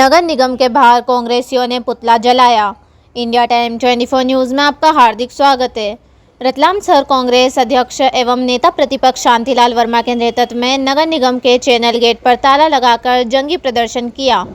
नगर निगम के बाहर कांग्रेसियों ने पुतला जलाया। इंडिया टाइम 24 न्यूज़ में आपका हार्दिक स्वागत है। रतलाम शहर कांग्रेस अध्यक्ष एवं नेता प्रतिपक्ष शांतिलाल वर्मा के नेतृत्व में नगर निगम के चैनल गेट पर ताला लगाकर जंगी प्रदर्शन किया।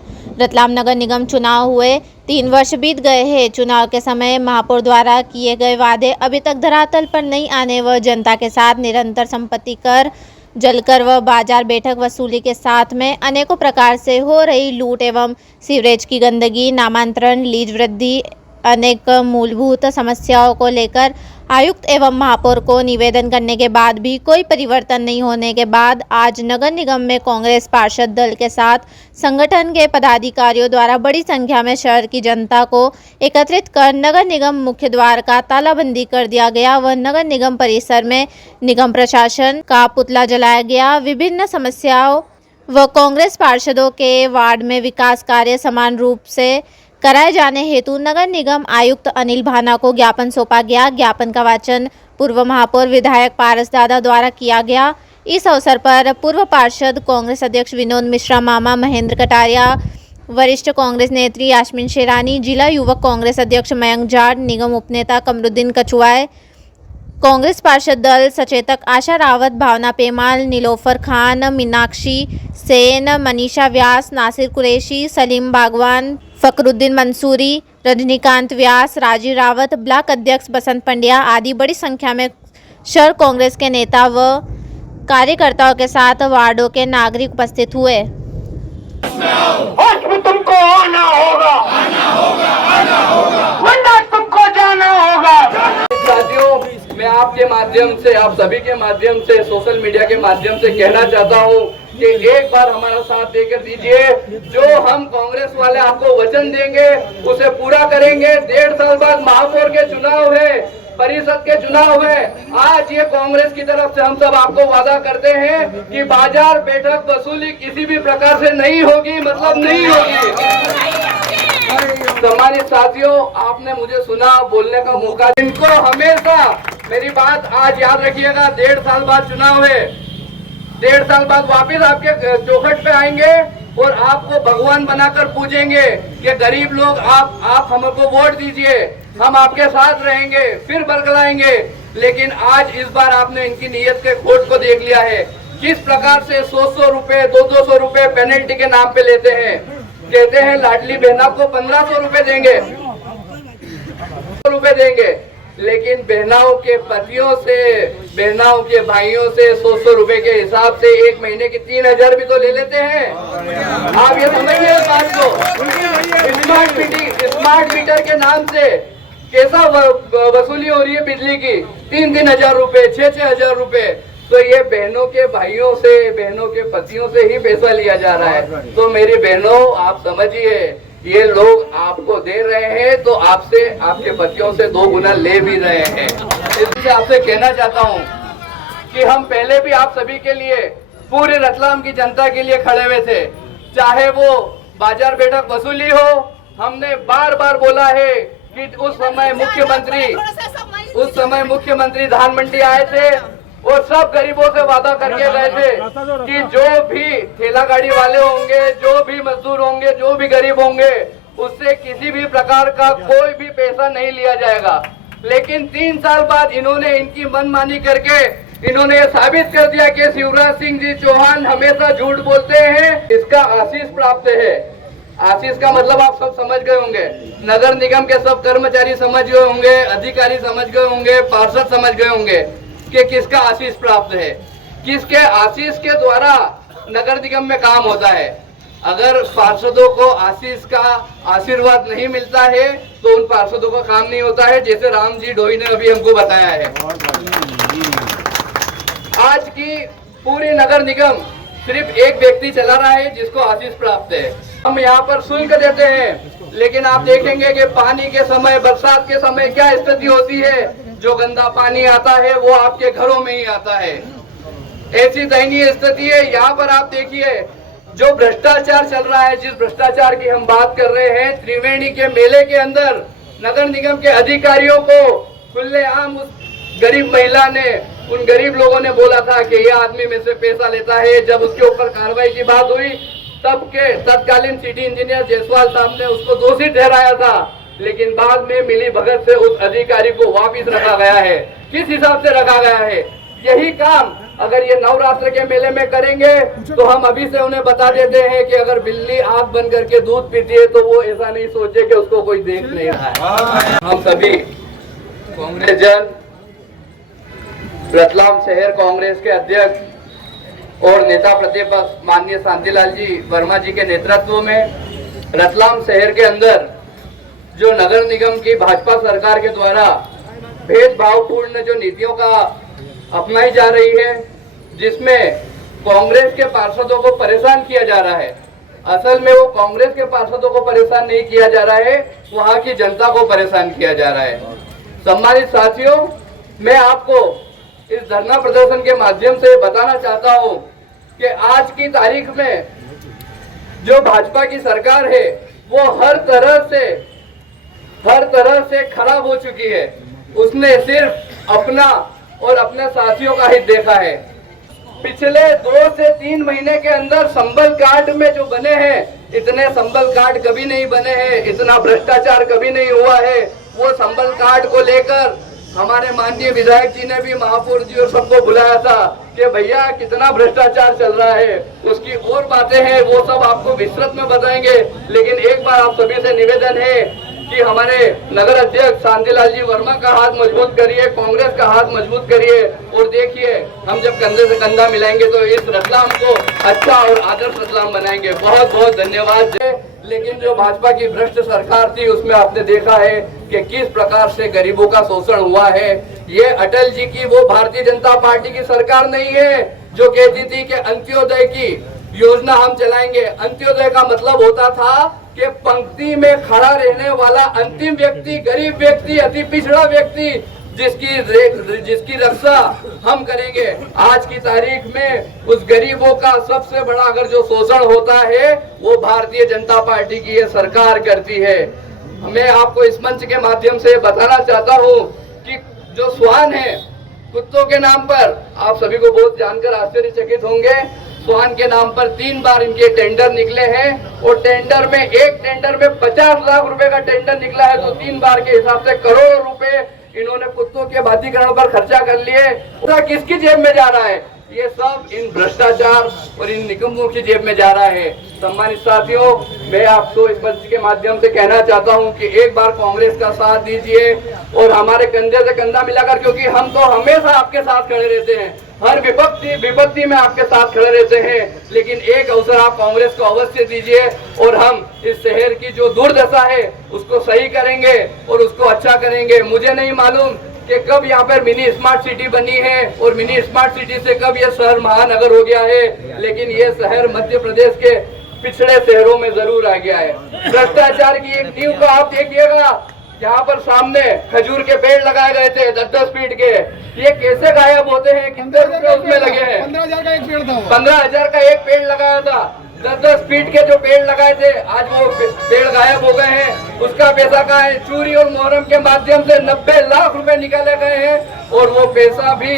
रतलाम नगर निगम चुनाव हुए 3 वर्ष बीत गए हैं। चुनाव के समय महापौर द्वारा किए गए वादे अभी तक धरातल पर नहीं आने व जनता के साथ निरंतर संपत्ति कर जलकर व बाजार बैठक वसूली के साथ में अनेकों प्रकार से हो रही लूट एवं सीवरेज की गंदगी, नामांतरण, लीज वृद्धि, अनेक मूलभूत समस्याओं को लेकर आयुक्त एवं महापौर को निवेदन करने के बाद भी कोई परिवर्तन नहीं होने के बाद आज नगर निगम में कांग्रेस पार्षद दल के साथ संगठन के पदाधिकारियों द्वारा बड़ी संख्या में शहर की जनता को एकत्रित कर नगर निगम मुख्य द्वार का तालाबंदी कर दिया गया व नगर निगम परिसर में निगम प्रशासन का पुतला जलाया गया। विभिन्न समस्याओं व कांग्रेस पार्षदों के वार्ड में विकास कार्य समान रूप से कराए जाने हेतु नगर निगम आयुक्त अनिल भाना को ज्ञापन सौंपा गया। ज्ञापन का वाचन पूर्व महापौर विधायक पारस दादा द्वारा किया गया। इस अवसर पर पूर्व पार्षद कांग्रेस अध्यक्ष विनोद मिश्रा, मामा महेंद्र कटारिया, वरिष्ठ कांग्रेस नेत्री यास्मीन शेरानी, जिला युवक कांग्रेस अध्यक्ष मयंक जाट, निगम उपनेता कमरुद्दीन कछुआए, कांग्रेस पार्षद दल सचेतक आशा रावत, भावना पेमाल, नीलोफर खान, मीनाक्षी सेन, मनीषा व्यास, नासिर कुरैशी, सलीम बागवान, फकरुद्दीन मंसूरी, रजनीकांत व्यास, राजीव रावत, ब्लॉक अध्यक्ष बसंत पंड्या आदि बड़ी संख्या में शहर कांग्रेस के नेता व कार्यकर्ताओं के साथ वार्डों के नागरिक उपस्थित हुए। होश में तुमको आना होगा, वरना तुमको जाना होगा। साथियों, मैं आपके माध्यम से, आप सभी के माध्यम से, सोशल मीडिया के माध्यम से कहना चाहता हूं कि एक बार हमारा साथ देकर दीजिए। जो हम कांग्रेस वाले आपको वचन देंगे उसे पूरा करेंगे। 1.5 साल बाद महापौर के चुनाव है, परिषद के चुनाव है। आज ये कांग्रेस की तरफ से हम सब आपको वादा करते हैं कि बाजार बैठक वसूली किसी भी प्रकार से नहीं होगी, मतलब नहीं होगी। सम्मानित साथियों, आपने मुझे सुना, बोलने का मौका। इनको हमेशा मेरी बात आज याद रखिएगा। 1.5 साल बाद चुनाव है, 1.5 साल बाद वापिस आपके चौखट पे आएंगे और आपको भगवान बनाकर पूजेंगे कि गरीब लोग आप हमको वोट दीजिए, हम आपके साथ रहेंगे, फिर बरगलाएंगे। लेकिन आज इस बार आपने इनकी नीयत के खोट को देख लिया है। किस प्रकार से 100 रुपए, 200 रुपए पेनल्टी के नाम पे लेते हैं। कहते हैं लाडली बहना को 1500 रुपए देंगे, लेकिन बहनाओं के पतियों से, बहनाओं के भाइयों से 100 रुपए के हिसाब से 1 महीने की 3000 भी तो ले लेते हैं। आप ये समझिए इस बात को। स्मार्ट मीटर के नाम से कैसा वसूली हो रही है बिजली की, 3-3 हजार रुपए, 6-6 हजार रुपए। तो ये बहनों के भाइयों से, बहनों के पतियों से ही पैसा लिया जा रहा है। तो मेरी बहनों, आप समझिए, ये लोग आपको दे रहे हैं तो आपसे, आपके पतियों से 2 गुना ले भी रहे हैं। इसलिए आपसे कहना चाहता हूँ कि हम पहले भी आप सभी के लिए, पूरे रतलाम की जनता के लिए खड़े हुए थे। चाहे वो बाजार बैठक वसूली हो, हमने बार बार बोला है कि उस समय मुख्यमंत्री धान मंडी आए थे और सब गरीबों से वादा करके गए थे कि जो भी ठेला गाड़ी वाले होंगे, जो भी मजदूर होंगे, जो भी गरीब होंगे, उससे किसी भी प्रकार का कोई भी पैसा नहीं लिया जाएगा। लेकिन 3 साल बाद इन्होंने, इनकी मनमानी करके इन्होंने साबित कर दिया कि शिवराज सिंह जी चौहान हमेशा झूठ बोलते हैं। इसका आशीष प्राप्त है। आशीष का मतलब आप सब समझ गए होंगे, नगर निगम के सब कर्मचारी समझ गए होंगे, अधिकारी समझ गए होंगे, पार्षद समझ गए होंगे कि किसका आशीष प्राप्त है, किसके आशीष के द्वारा नगर निगम में काम होता है। अगर पार्षदों को आशीष का आशीर्वाद नहीं मिलता है तो उन पार्षदों का काम नहीं होता है, जैसे राम जी ढोई ने अभी हमको बताया है। आज की पूरी नगर निगम सिर्फ एक व्यक्ति चला रहा है जिसको आशीष प्राप्त है। हम यहाँ पर शुल्क देते हैं, लेकिन आप देखेंगे कि पानी के समय, बरसात के समय क्या स्थिति होती है। जो गंदा पानी आता है वो आपके घरों में ही आता है। ऐसी दयनीय स्थिति है। यहाँ पर आप देखिए जो भ्रष्टाचार चल रहा है, जिस भ्रष्टाचार की हम बात कर रहे हैं, त्रिवेणी के मेले के अंदर नगर निगम के अधिकारियों को खुलेआम उस गरीब महिला ने, उन गरीब लोगों ने बोला था कि ये आदमी में से पैसा लेता है। जब उसके ऊपर कार्रवाई की बात हुई तब के तत्कालीन सिटी इंजीनियर जायसवाल साहब ने उसको दोषी ठहराया था, लेकिन बाद में मिली भगत से उस अधिकारी को वापस रखा गया है। किस हिसाब से रखा गया है? यही काम अगर ये नवरात्र के मेले में करेंगे तो हम अभी से उन्हें बता देते हैं कि अगर बिल्ली आंख बंद करके दूध पीती है तो वो ऐसा नहीं सोचे कि उसको कोई देख नहीं रहा है। हम सभी कांग्रेस जन रतलाम शहर कांग्रेस के अध्यक्ष और नेता प्रतिपक्ष माननीय शांतिलाल जी वर्मा जी के नेतृत्व में रतलाम शहर के अंदर जो नगर निगम की भाजपा सरकार के द्वारा भेदभावपूर्ण जो नीतियों का अपनाई जा रही है, जिसमें कांग्रेस के पार्षदों को परेशान किया जा रहा है। असल में वो कांग्रेस के पार्षदों को परेशान नहीं किया जा रहा है, वहां की जनता को परेशान किया जा रहा है। सम्मानित साथियों, मैं आपको इस धरना प्रदर्शन के माध्यम से बताना चाहता हूं कि आज की तारीख में जो भाजपा की सरकार है वो हर तरह से खराब हो चुकी है। उसने सिर्फ अपना और अपने साथियों का हित देखा है। पिछले 2 से 3 महीने के अंदर संबल कांड में जो बने हैं, इतने संबल कांड कभी नहीं बने हैं, इतना भ्रष्टाचार कभी नहीं हुआ है। वो संबल कांड को लेकर हमारे माननीय विधायक जी ने भी महापौर जी और सबको बुलाया था कि भैया कितना भ्रष्टाचार चल रहा है। उसकी और बातें हैं, वो सब आपको विस्तृत में बताएंगे। लेकिन एक बार आप सभी से निवेदन है कि हमारे नगर अध्यक्ष शांतिलाल जी वर्मा का हाथ मजबूत करिए, कांग्रेस का हाथ मजबूत करिए और देखिए हम जब कंधे से कंधा मिलाएंगे तो इस रतलाम को अच्छा और आदर्श रतलाम बनाएंगे। बहुत बहुत धन्यवाद। लेकिन जो भाजपा की भ्रष्ट सरकार थी उसमें आपने देखा है कि किस प्रकार से गरीबों का शोषण हुआ है। ये अटल जी की वो भारतीय जनता पार्टी की सरकार नहीं है जो कहती थी कि अंत्योदय की योजना हम चलाएंगे। अंत्योदय का मतलब होता था कि पंक्ति में खड़ा रहने वाला अंतिम व्यक्ति, गरीब व्यक्ति, अति पिछड़ा व्यक्ति, जिसकी रक्षा हम करेंगे। आज की तारीख में उस गरीबों का सबसे बड़ा अगर जो शोषण होता है वो भारतीय जनता पार्टी की ये सरकार करती है। मैं आपको इस मंच के माध्यम से बताना चाहता हूँ कि जो स्वान है, कुत्तों के नाम पर आप सभी को बहुत जानकर आश्चर्यचकित होंगे, स्वान के नाम पर 3 बार इनके टेंडर निकले हैं और टेंडर में एक टेंडर में 50 लाख रुपए का टेंडर निकला है, तो 3 बार के हिसाब से करोड़ों रुपए इन्होंने कुत्तों के बाधिकरण पर खर्चा कर लिए। पूरा किसकी जेब में जा रहा है? ये सब इन भ्रष्टाचार और इन निकम्मों की जेब में जा रहा है। सम्मानित साथियों, मैं आपको इस मंच के माध्यम से कहना चाहता हूं कि एक बार कांग्रेस का साथ दीजिए और हमारे कंधे से कंधा मिलाकर, क्योंकि हम तो हमेशा आपके साथ खड़े रहते हैं, हर विपत्ति में आपके साथ खड़े रहते हैं। लेकिन एक अवसर आप कांग्रेस को अवश्य दीजिए और हम इस शहर की जो दुर्दशा है उसको सही करेंगे और उसको अच्छा करेंगे। मुझे नहीं मालूम कि कब यहाँ पर मिनी स्मार्ट सिटी बनी है और मिनी स्मार्ट सिटी से कब ये शहर महानगर हो गया है, लेकिन ये शहर मध्य प्रदेश के पिछड़े शहरों में जरूर आ गया है। भ्रष्टाचार की एक नींव को आप देखिएगा, यहाँ पर सामने खजूर के पेड़ लगाए गए थे 10-10 फीट के, ये कैसे गायब होते हैं? कितने रुपए उसमें लगे हैं? 15,000 का एक पेड़ था। 15,000 का एक पेड़ लगाया था। 10-10 फीट के जो पेड़ लगाए थे आज वो पेड़ गायब हो गए हैं। उसका पैसा कहाँ है? चोरी और मुहर्रम के माध्यम से 90 लाख रुपए निकाले गए हैं और वो पैसा भी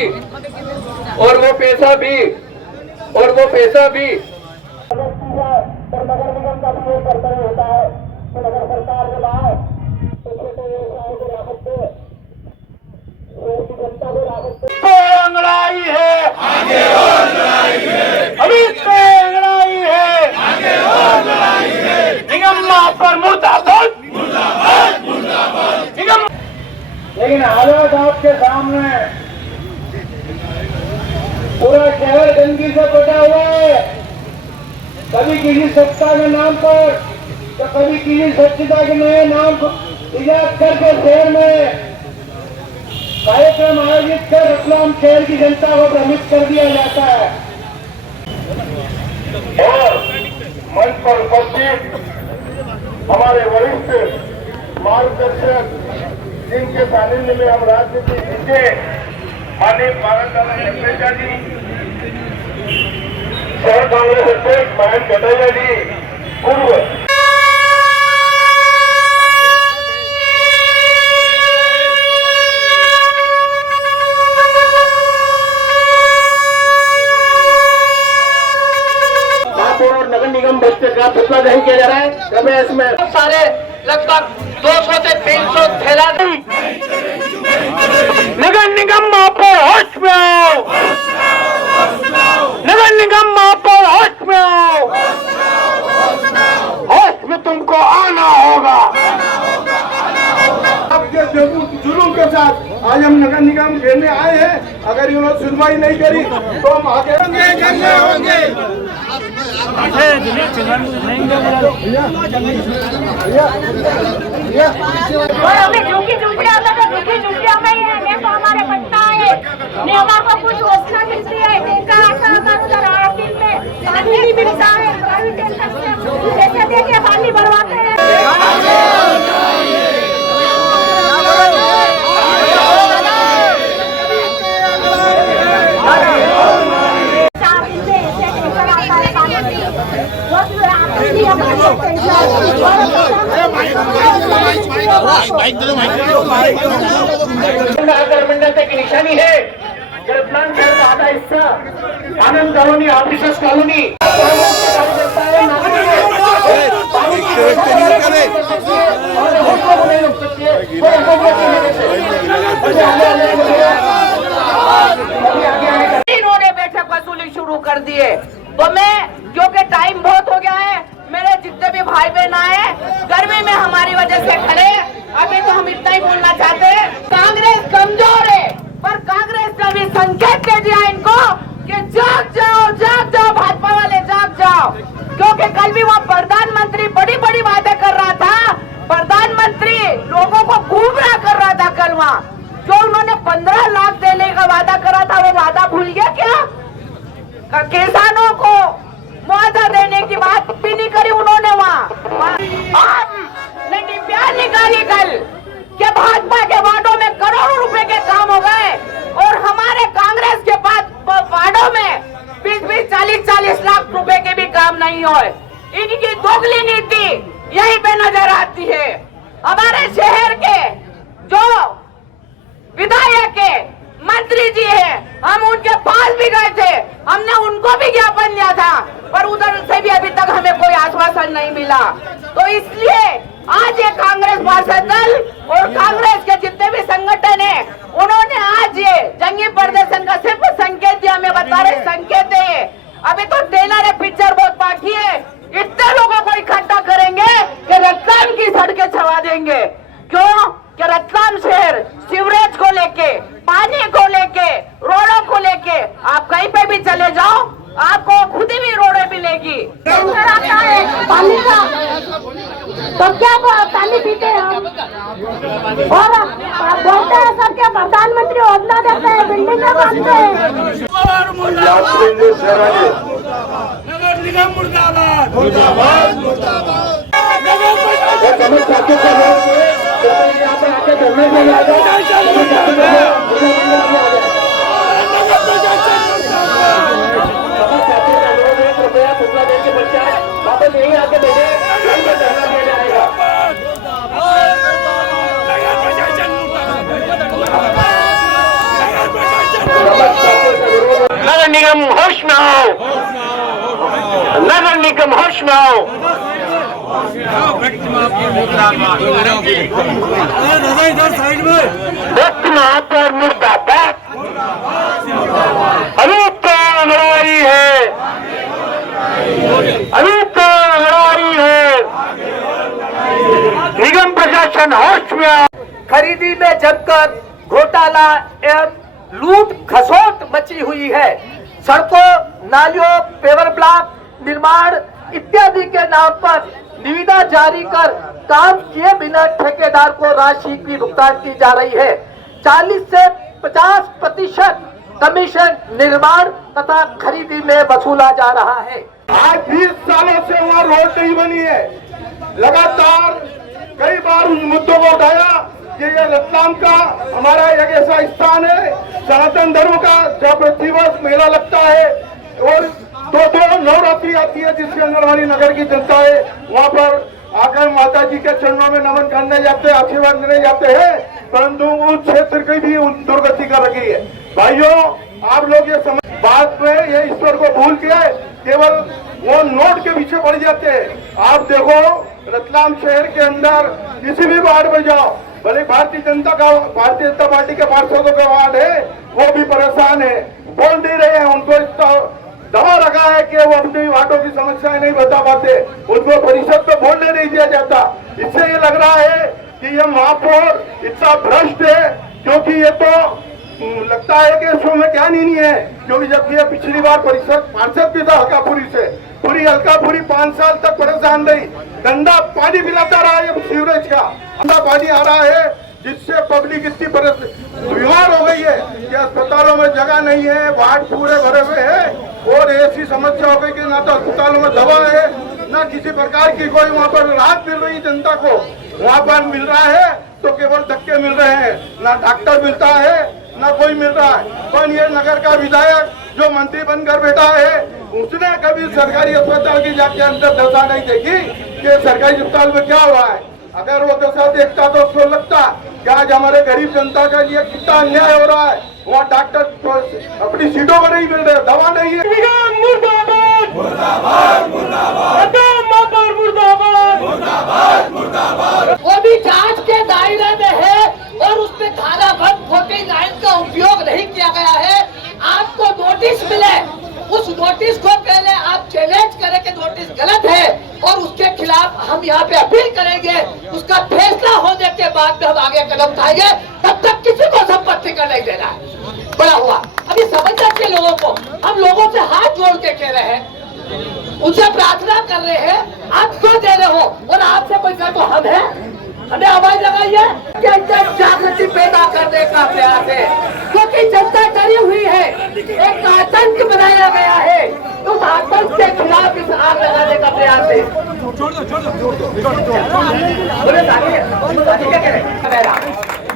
नगर निगम का भी कर्तव्य होता है कि नगर सरकार के बाहर छोटे व्यवसाय को राहत दे, जनता को राहत दे। अंगड़ाई है आगे और लड़ाई है, अभी से अंगड़ाई है आगे और लड़ाई है। निगम्मा पर मुर्दाबाद मुर्दाबाद मुर्दाबाद निगम। लेकिन हालात आपके सामने, पूरा शहर गंदगी से बटा हुआ है। कभी किसी सत्ता के नाम पर तो कभी किसी स्वच्छता के नए नाम को इजाद करके शहर में कार्यक्रम आयोजित कर रतलाम शहर की जनता को भ्रमित कर दिया जाता है। और मंच पर उपस्थित हमारे वरिष्ठ मार्गदर्शक, जिनके सानिध्य में हम राजनीति जीते, माननीय पारंगत जी, शहर कांग्रेस अध्यक्ष महेंद्र कटारिया जी, पूर्व नगर निगम यहाँ पुतला दहन किया जा रहा है। कृपया इसमें सारे लगभग 200 से 300 थैला नगर निगम महापौर होश में आओ, नगर निगम महापौर होश में आओ, होश में तुमको आना होगा। आपके जुलूम के साथ आज हम नगर निगम घेरने आए हैं। अगर इन्होंने सुनवाई नहीं करी तो हम आगे होंगे। और हमें झुकी झुकिया में तो झुकी झुकिया में ही है, नहीं तो हमारे बचता है, नहीं हमारे को कुछ योजना मिलती है, जिनका ऐसा हमारे उधर आर्थिक में पानी भी मिलता है, प्राइवेट ऐसे देके पानी भरवाते हैं। मंडल की निशानी है रतलाम शहर का आधा हिस्सा आनंद कॉलोनी, ऑफिसर्स कॉलोनी इन्होंने बैठक वसूली शुरू कर दिए। तो मैं क्योंकि टाइम बहुत हो गया है, मेरे जितने भी भाई बहन आए गर्मी में हमारी वजह से खड़े, अभी तो हम इतना ही बोलना चाहते हैं, कांग्रेस कमजोर है, पर कांग्रेस ने भी संकेत दे दिया इनको कि जाग जाओ भाजपा वाले जाग जाओ। क्योंकि कल भी वो प्रधानमंत्री बड़ी बड़ी बातें कर रहा था, प्रधानमंत्री लोगों को गुमराह कर रहा था। कल वहाँ जो उन्होंने 15 लाख देने का वादा करा था, वो वादा भूल गया क्या? किसानों को मुआवजा देने की बात भी नहीं करी उन्होंने वहाँ। हमने डिब्या निकाली कल कि भाजपा के वार्डों में करोड़ों रुपए के काम हो गए और हमारे कांग्रेस के वार्डों में 20-20, 40-40 लाख रुपए के भी काम नहीं हुए। इनकी दोगली नीति यहीं पे नजर आती है। हमारे शहर के जो विधायक है, मंत्री जी है, हम उनके पास भी गए थे, हमने उनको भी ज्ञापन दिया था, पर उधर से भी अभी तक हमें कोई आश्वासन नहीं मिला। तो इसलिए आज ये कांग्रेस पार्षद दल और कांग्रेस के जितने भी संगठन हैं, उन्होंने आज ये जंगी प्रदर्शन का सिर्फ संकेत दिया। मैं बता रहे संकेत है, अभी तो ट्रेलर है, पिक्चर बहुत बाकी है। इतने लोगों को इकट्ठा करेंगे कि रतलाम की सड़कें छवा देंगे। क्यों? कि रतलाम शहर सीवरेज को लेके, पानी को लेके, रोडों को लेके, आप कहीं पे भी चले जाओ, आपको खुद ही भी रोडें मिलेगी। आता है पानी का, तो क्या पानी पीते हैं हम और बोलते हैं सर के प्रधानमंत्री योजना देते हैं, बिल्डिंग में बनते हैं। नगर निगम मुर्दाबाद, वापस यही आके बैठे, नगर निगम होश में आओ, नगर निगम होश में आओ। व्यक्ति महापौर मुर्दाबाद, अभी तो लड़ाई है, अभी तो लड़ाई है, निगम प्रशासन होश में आओ। खरीदी में जमकर घोटाला एवं लूट खसोट मची हुई है। सड़कों, नालियों, पेवर ब्लॉक निर्माण इत्यादि के नाम पर निविदा जारी कर काम किए बिना ठेकेदार को राशि की भुगतान की जा रही है। 40 से 50% कमीशन निर्माण तथा खरीदी में वसूला जा रहा है। आज 20 सालों से वहाँ रोड नहीं बनी है। लगातार कई बार उन मुद्दों को उठाया कि ये रतलाम का हमारा एक ऐसा स्थान है, सनातन धर्म का, जब प्रतिवर्ष मेला लगता है और दो नवरात्रि आती है, जिसके अंदर हमारी नगर की जनता है वहाँ पर आकर माता जी के चरणों में नमन करने जाते हैं, आशीर्वाद लेने जाते हैं, परंतु उस क्षेत्र की भी दुर्गति कर रखी है। भाइयों, आप लोग ये समझ बात में ये ईश्वर को भूल के केवल वो नोट के पीछे पड़ जाते हैं। आप देखो रतलाम शहर के अंदर किसी भी वार्ड में जाओ, भले भारतीय जनता पार्टी के पार्षदों का वार्ड है, वो भी परेशान है, बोल नहीं रहे हैं। उनको इतना दबा रखा है कि वो अपनी वार्डों की समस्याएं नहीं बता पाते, उनको परिषद पे बोलने नहीं दिया जाता। इससे ये लग रहा है कि ये महापौर इतना भ्रष्ट है, क्योंकि ये तो लगता है कि इसमें में ज्ञान ही नहीं है। क्योंकि जब ये पिछली बार पार्षद भी था हल्कापुरी से, पूरी हल्कापुरी 5 साल तक परेशान रही, गंदा पानी पिलाता रहा है, सीवरेज का गंदा पानी आ रहा है, जिससे पब्लिक इतनी बीमार हो गई है कि अस्पतालों में जगह नहीं है, वार्ड पूरे भरे हुए हैं और ऐसी समस्या हो गई कि ना तो अस्पतालों में दवा है, ना किसी प्रकार की कोई वहाँ पर राहत मिल रही जनता को। वहाँ पर मिल रहा है तो केवल धक्के मिल रहे हैं, ना डॉक्टर मिलता है ना कोई मिल रहा है। पर ये नगर का विधायक जो मंत्री बनकर बैठा है, उसने कभी सरकारी अस्पताल की जाके अंदर दशा नहीं देखी कि सरकारी अस्पताल में क्या हो रहा है। अगर वो दशा देखता तो उसको लगता कि आज हमारे गरीब जनता का ये कितना अन्याय हो रहा है। वहाँ डॉक्टर अपनी सीटों में नहीं मिल रहे, दवा नहीं है। मुर्दाबाद मुर्दाबाद मुर्दाबाद मुर्दाबाद। वो भी जांच के दायरे में है और उसमें धारा 149 का उपयोग नहीं किया गया है। आपको नोटिस मिले, उस नोटिस को पहले आप चैलेंज करें कि नोटिस गलत है और उसके खिलाफ हम यहाँ पे अपील करेंगे। उसका फैसला होने के बाद में हम आगे कदम उठाएंगे। तब तक किसी को संपत्ति का नहीं देना है। बड़ा हुआ अभी समझदार के लोगों को हम लोगों से हाथ जोड़ के कह रहे हैं, उनसे प्रार्थना कर रहे हैं, आप क्यों दे रहे हो और आपसे कोई कहे तो हम है, हमें आवाज लगाइए कि जागृति पैदा करने का प्रयास है। क्योंकि जनता डरी हुई है, एक आतंक बनाया गया है, उस आतंक के खिलाफ इस आग लगाने का प्रयास है।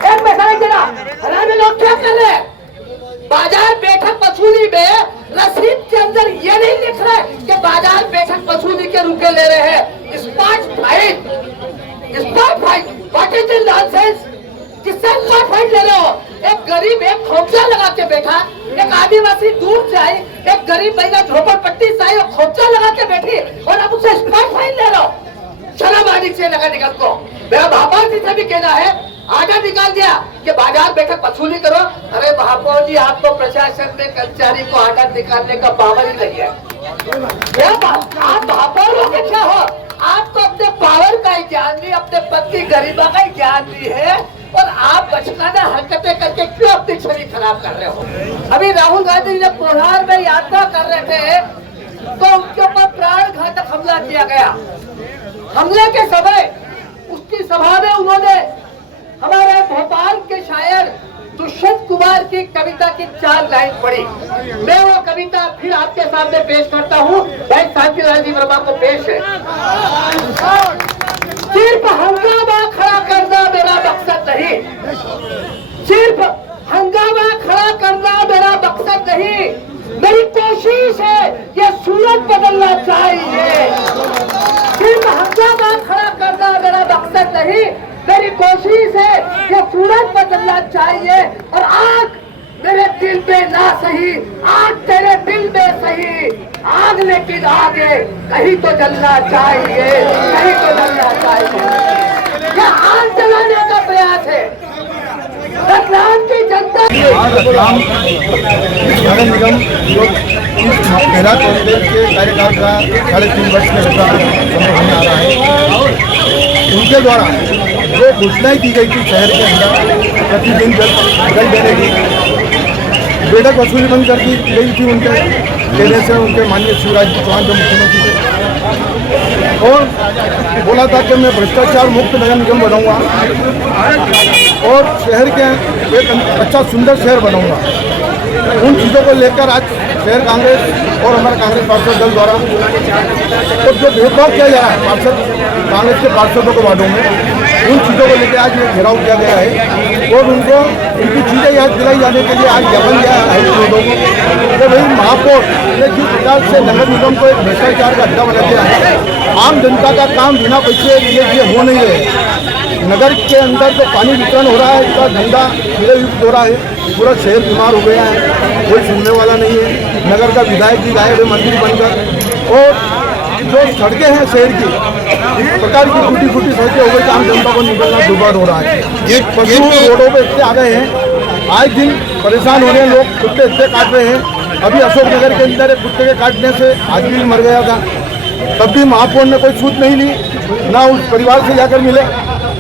एक मिसाल देना, हमारे लोग क्या कर रहे हैं, बाजार बैठक वसूली में रसीद के अंदर ये नहीं लिख रहे कि बाजार बैठक वसूली के रुपए ले रहे हैं। Smart fine, what is this nonsense? किससे स्मार्ट फाइन ले रहे हो? एक गरीब एक खोपचा लगा के बैठा, एक आदिवासी दूर से आई, एक गरीब महिला झोपड़पट्टी से आई और खोपचा लगा के बैठी और अब उससे स्मार्ट फाइन ले रहे हो। शर्म आनी चाहिए लगा निकल को। मेरा महापौर जी से भी कहना है, आर्डर निकाल दिया कि बाजार बैठक वसूली करो। अरे महापौर जी, आपको प्रशासन में कर्मचारी को आर्डर निकालने का पावर ही नहीं है। आप महापौर हो के क्या हो? आपको अपने पावर का ही ज्ञान नहीं, अपने पद की गरिमा का ही ज्ञान नहीं है और आप बचकाना हरकतें करके क्यों अपनी छवि खराब कर रहे हो? अभी राहुल गांधी जब कोलार में यात्रा कर रहे थे तो उनके ऊपर प्राण घातक हमला किया गया। हमले के समय उसकी सभा में उन्होंने हमारे भोपाल के शायर दुष्यंत कुमार की कविता की 4 लाइन पढ़ी। मैं वो कविता फिर आपके सामने पेश करता हूँ। भाई शांतिलाल जी वर्मा को पेश है। सिर्फ हंगामा खड़ा करना मेरा मकसद नहीं, सिर्फ हंगामा खड़ा करना मेरा मकसद नहीं, मेरी कोशिश है ये सूरत बदलना चाहिए। सिर्फ हंगामा खड़ा करना मेरा मकसद नहीं, मेरी कोशिश है ये सूरत बदलना चाहिए। और आग मेरे दिल में ना सही, आग तेरे दिल में सही, आग लेकिन आगे कहीं तो जलना चाहिए, कहीं तो जलना चाहिए। ये आग जलाने का प्रयास है। रतलाम की जनता रतलाम नगर निगम जो महिला कांग्रेस के कार्यकाल का 3.5 वर्ष में समय होने आ रहा है, उनके द्वारा जो घोषणाएं की गई थी शहर के अंदर प्रतिदिन जल देने की, बैठक वसूली बंद कर दी गई थी उनके कहने से, उनके माननीय शिवराज चौहान जो मुख्यमंत्री थे, और बोला था कि मैं भ्रष्टाचार मुक्त नगर निगम बनाऊंगा और शहर के एक अच्छा सुंदर शहर बनाऊंगा। उन चीज़ों को लेकर आज शहर कांग्रेस और हमारा कांग्रेस पार्षद दल द्वारा तो जो भेदभाव किया जा रहा है कांग्रेस के पार्षदों को वार्डों में, उन चीज़ों को लेकर आज ये घेराव किया गया है और उनको उनकी चीज़ें याद दिलाई जाने के लिए आज ज्ञापन दिया है लोगों को कि भाई महापौर ने जिस प्रकार से नगर निगम को एक भ्रष्टाचार का अड्डा बना दिया है, आम जनता का काम बिना पैसे ये हो नहीं है। नगर के अंदर जो पानी वितरण हो रहा है इसका धंधा युक्त हो रहा है। पूरा शहर बीमार हो गया है, कोई सुनने वाला नहीं है। नगर का विधायक भी गायब है मंत्री बनकर, और जो सड़कें हैं शहर की इस प्रकार की टूटी फूटी सड़कें हो गई, आम जनता को निकलना दुर्भर हो रहा है। पशु रोडों पे इतने आ गए हैं, आए दिन परेशान हो रहे हैं लोग, कुत्ते इतने काट रहे हैं। अभी अशोकनगर के अंदर एक कुत्ते के काटने से आदमी मर गया था, तब भी महापौर ने कोई सूद नहीं ली, ना उस परिवार से जाकर मिले।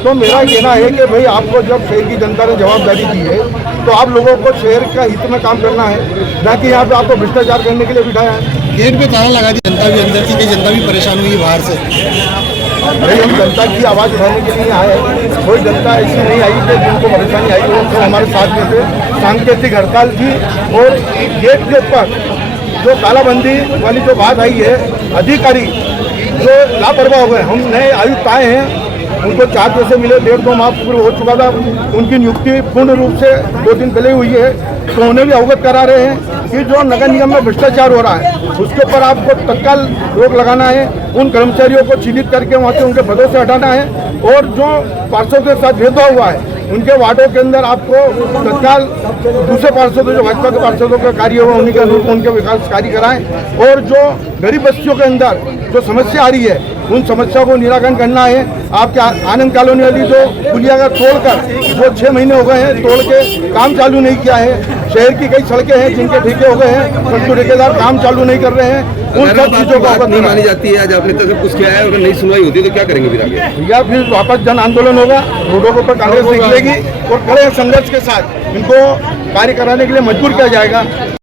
तो मेरा कहना है कि भाई आपको जब शहर की जनता ने जवाबदारी दी है तो आप लोगों को शहर का हित में काम करना है, ना कि यहाँ पे आपको भ्रष्टाचार करने के लिए बिठाया है। गेट पे ताला लगा दी, जनता भी अंदर थी, कई जनता भी परेशान हुई है बाहर से। भाई हम जनता की आवाज़ उठाने के लिए आए हैं, कोई जनता ऐसी नहीं आई कि जिनको परेशानी आई, वो सब हमारे साथ में थे। सांकेतिक हड़ताल थी और गेट के ऊपर जो तालाबंदी वाली जो बात आई है, अधिकारी जो लापरवाह हो गए। हम नए आयुक्त आए हैं, उनको 4 पैसे मिले, 1.5-2 माह पूर्व हो चुका था, उनकी नियुक्ति पूर्ण रूप से 2 दिन पहले हुई है। तो उन्हें भी अवगत करा रहे हैं कि जो नगर निगम में भ्रष्टाचार हो रहा है उसके ऊपर आपको तत्काल रोक लगाना है, उन कर्मचारियों को चिन्हित करके वहाँ से उनके पदों से हटाना है, और जो पार्षदों के साथ भेदभाव हुआ है उनके वार्डों के अंदर आपको तत्काल दूसरे पार्षदों जो भाजपा के पार्षदों का कार्य हुआ उन्हीं के अनुरूप उनके विकास कार्य कराएं, और जो गरीब बस्तियों के अंदर जो समस्या आ रही है उन समस्या को निराकरण करना है। आपके आनंद कॉलोनी वाली जो पुलिया का तोड़कर जो 6 महीने हो गए हैं तोड़ के काम चालू नहीं किया है। शहर की कई सड़कें हैं जिनके ठेके हो गए हैं, परंतु ठेकेदार काम चालू नहीं कर रहे हैं। उन सब चीजों को नहीं मानी जाती है। आज आपने तो कुछ किया है, अगर नहीं सुनवाई होती तो क्या करेंगे फिर आगे? या फिर वापस जन आंदोलन होगा, रोडों के ऊपर कांग्रेस निकलेगी और कड़े संघर्ष के साथ इनको कार्य कराने के लिए मजबूर किया जाएगा।